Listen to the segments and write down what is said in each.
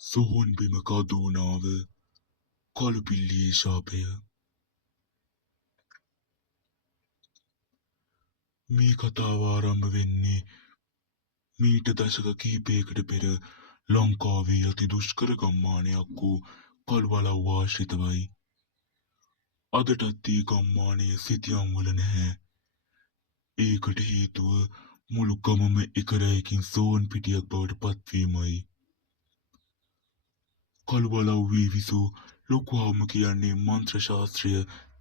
සොහොන් බිම කදුනාව කළු පිල්ලියේ ශාපය. මේ කතාව ආරම්භ වෙන්නේ මීට දශක කිහිපයකට පෙර ලංකාවේ අති දුෂ්කර ගම්මානයක් වූ කළුවලව්ව ආශ්‍රිතවයි. අදටත් ඒ ගම්මානය සිතියම් වල නැහැ. ඒකට හේතුව මුළු ගමම එක රැයකින් සෝන් පිටියක් බවට පත්වීමයි. කළුවලව්වේ විසූ ලොකුහාම කියන්නේ මන්ත්‍ර ශාස්ත්‍රය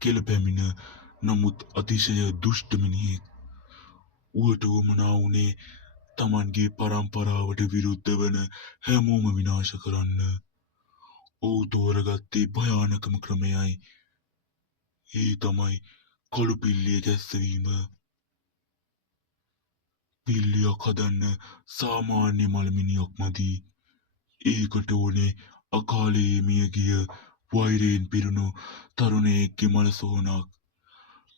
කෙළපැමිණ නමුත් අතිශය දුෂ්ට මිනිහෙක්. ඌට වුවමනා වුණේ තමන්ගේ පරම්පරාවට විරුද්ධ වන හැමෝම විනාශ කරන්න. ඔහු තෝරගත්තේ භයානකම ක්‍රමයයි. ඒ තමයි කළු පිල්ලිය ගැස්සවීම. පිල්ලියක් හදන්න සාමාන්‍ය මලමිනියක් මදි. ඒකට ඕනේ අකාලයේ මියගිය වෛරයෙන් පිරුණු තරුණයෙක්ගේ මල සොහොනක්.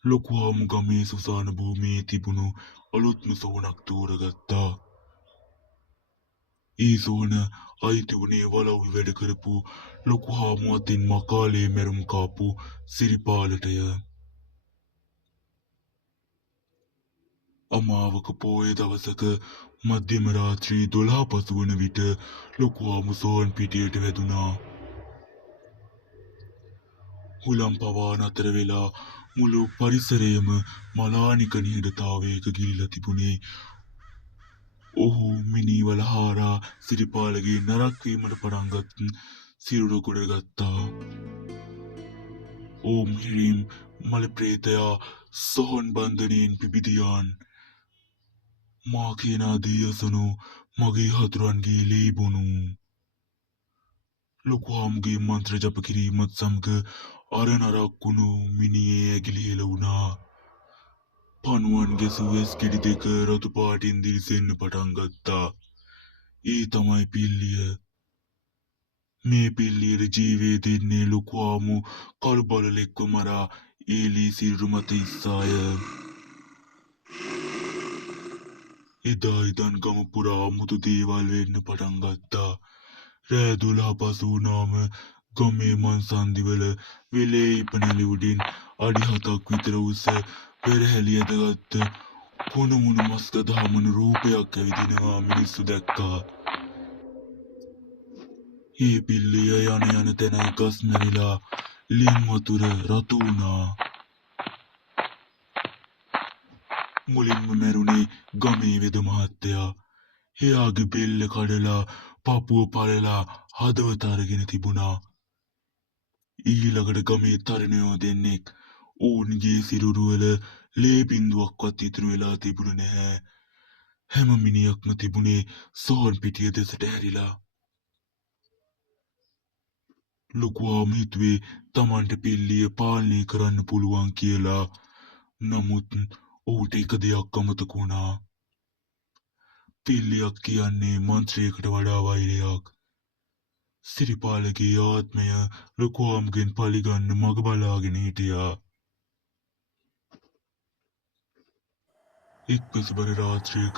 ලොකුහාමු ගමේ සුසාන භූමියේ තිබුණු අලුත්ම සොහොනක් තෝරගත්තා. ඒ සොහොන අයිති වුණේ වලව්වේ වැඩ කරපු ලොකුහාමු අතින් මකාලේ මැරුම් කාපු සිරිපාලටය. අමාවක පෝය දවසක මධ්‍යම රාත්‍රී 12 පසු වන විට ලොකුහාමු සොහොන් පිටියට වැදුනා. හුලම් පවා නතර වෙලා මුළු පරිසරයම මලානික නිහඬතාවයක ගිලිලා තිබුණේ. ඔහු මිනීවල හාරා සිරිපාලගේ නරක් වීමට පටන්ගත් සිරුර ගොඩගත්තා. ඕම් හිරීම් මල ප්‍රේතයා සොහොන් බන්ධනයෙන් පිබිදියාන්. මා කියන දේ අසනු මගේ හතුරන්ගේ ලේ බොනු. ලොකුහාමුගේ මන්ත්‍ර ජප කිරීමත් සමග අර නරක් වුණු මිනියේ ඇගිලි හෙළ වුණා. පණුවන් ගැසූ ඇස් ගෙඩි දෙක රතු පාටින් දිලිසෙන්න පටන් ගත්තා. ඒ තමයි පිල්ලිය. මේ පිල්ලියට ජීවය දෙන්නේ ලොකුහාමු කළු බලලෙක්ව මරා ඒලී සිරුරු මත ඉස්සාය. එදා ඉදන් ගම පුරා අමුතු දේවල් වෙන්න පටන් ගත්තා. රෑ 12 පසු වුණාම ගමේ මංසන්දිවල වෙලේ ඉපනැලි උඩින් අඩි 7ක් විතර උස පෙරහැලි ඇදගත්ත කුණුමුණු මස්ගත හමන රූපයක් ඇවිදිනවා මිනිස්සු දැක්කා. ඒ පිල්ලිය යන තැන ගස් මැරිලා ලින් වතුර රතු වුණා. මුලින්ම මැරුණේ ගමේ වෙද මහත්තයා. එයාගේ බෙල්ල කඩලා පපුව පළලා හදවත අරගෙන තිබුණා. ඊළඟට ගමේ තරුණයෝ දෙන්නෙක් ඔවුන්ගේ සිරුරුවල ලේ බින්දුවක්වත් ඉතුරු වෙලා තිබුණේ නැහැ. හැම මිනිහක්ම තිබුණේ සොහොන් පිටිය දෙසට හැරිලා. ලොකුහාම හිතුවේ තමන්ට පිල්ලිය පාලනය කරන්න පුළුවන් කියලා. නමුත් ඔහුට එක දෙයක් අමතක වුණා. පිල්ලියක් කියන්නේ මන්ත්‍රයකට වඩා වෛරයක්. සිරිපාලගේ ආත්මය ලොකුහාමුගෙන් පලිගන්න මග බලාගෙන හිටියා. එක් පසුබර රාත්‍රියක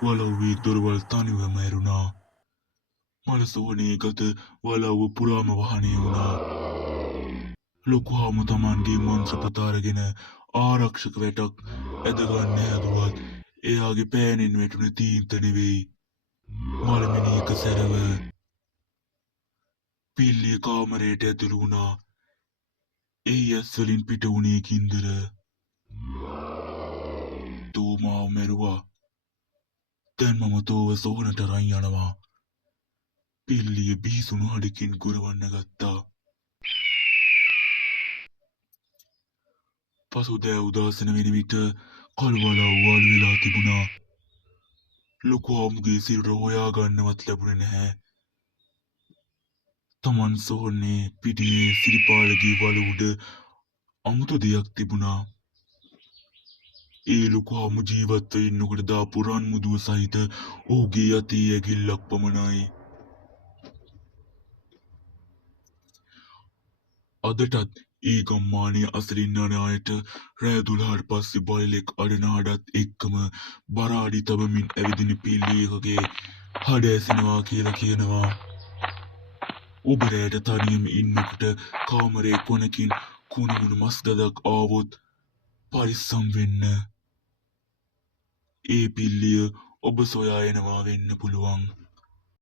වලව්වේ දොරවල් තනිවම ඇරුණා. මල සොහොනේ ගත වලව්ව පුරාම වහනය වුණා. ලොකුහාමු තමන්ගේ මන්ත්‍ර පත අරගෙන ආරක්ෂක වැටක් ඇදගන්න හැදුවත් එයාගේ පෑනෙන් වැටුණ තීන්ත නෙවෙයි මලමිනියක සැරව. පිල්ලිය කාමරයට ඇතුළු වුණා. එහි ඇස් වලින් පිට වුණේ කින්දර. "තෝ මාව මැරුවා. දැන් මම තෝව සොහොනට අරන් යනවා." පිල්ලිය බිහිසුණු හඩකින් ගොරවන්න ගත්තා. පසුදෑ උදාසන වෙන විට කළුවලව්ව අළු වෙලා තිබුණා. ලොකුහාමුගේ සිරුර හොයාගන්නවත් ලැබුණේ නැහැ. තමන් සොහොනේ පිටියේ සිරිපාලගේ වල උඩ අමුතු දෙයක් තිබුණා. ඒ ලොකුහාමු ජීවත්ව ඉන්නකොට දාපු රන් මුදුව සහිත ඔහුගේ අතේ ඇගිල්ලක් පමණයි. අදටත් ඒ ගම්මානයේ අසලින් යන අයට රෑ 12ට පස්සේ බල්ලෙක් අඬන හඬත් එක්කම බරාඩි තබමින් ඇවිදින පිල්ලියකගේ හඬ ඇසෙනවා කියලා කියනවා. ඔබ රැයට තනියම ඉන්නකොට කාමරේ කොනකින් කුණුමුණු මස් ගදක් ආවොත් පරිස්සම් වෙන්න. ඒ පිල්ලිය ඔබ සොයා එනවා වෙන්න පුළුවන්.